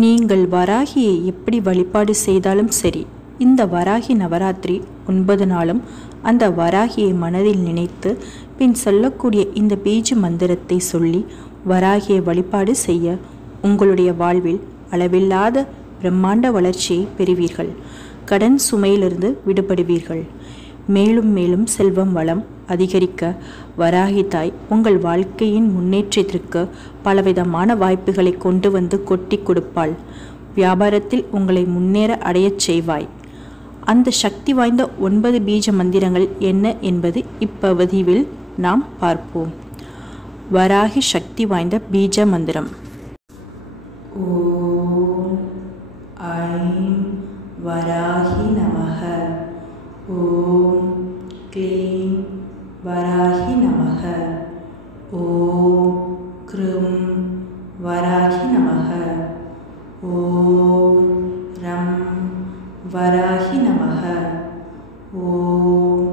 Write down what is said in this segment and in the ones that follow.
நீங்கள் வராகியை எப்படி வழிபாடு செய்தாலும் சரி, இந்த வராகி நவராத்திரி 9 நாளும் அந்த வராகியை மனதில் நினைத்து பின் சொல்லக்கூடிய இந்த பீஜ மந்திரத்தை சொல்லி வராகியை வழிபாடு செய்ய உங்களுடைய வாழ்வில் அளவில்லாத பிரம்மாண்ட வளர்ச்சியை பெறுவீர்கள். கடன் சுமையிலிருந்து விடுபடுவீர்கள். மேலும் மேலும் செல்வம் வளம் அதிகரிக்க வராகி தாய் உங்கள் வாழ்க்கையின் முன்னேற்றத்திற்கு பலவிதமான வாய்ப்புகளை கொண்டு வந்து கொட்டி கொடுப்பாள். வியாபாரத்தில் உங்களை முன்னேற அடையச் செய்வாய். அந்த சக்தி வாய்ந்த 9 பீஜ மந்திரங்கள் என்ன என்பது இப்பகுதியில் நாம் பார்ப்போம். வராகி சக்தி வாய்ந்த பீஜ மந்திரம். ஓம் ஐம் வராகி நமக. ஓம் க்ளீம் வராகி நமக. ஓம் க்ரும் வராகி நமக. ஓம் ரம் வராகி நமக. ஓம்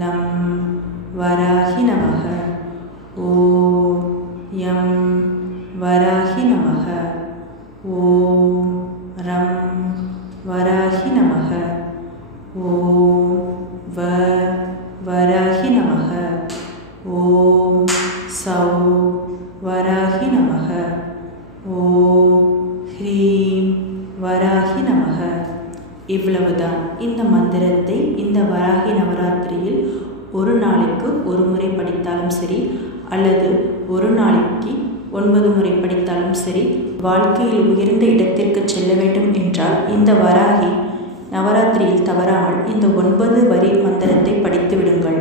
லம் வராகி நமக. ஓம் யம் வராகி நமக. ஓம் ரம் வராகி நமக. ஓம் வராகி நமக. ஓம் சௌ வராகி நமக. ஓம் ஹ்ரீம் வராகி நமக. இவ்வளவுதான். இந்த மந்திரத்தை இந்த வராகி நவராத்திரியில் ஒரு நாளுக்கு ஒரு முறை படித்தாலும் சரி, அல்லது ஒரு நாளைக்கு 9 முறை படித்தாலும் சரி, வாழ்க்கையில் உயர்ந்த இடத்திற்கு செல்ல வேண்டும் என்றால் இந்த வராகி நவராத்திரியில் தவறாமல் இந்த 9 வரி மந்திரத்தை படித்து விடுங்கள்.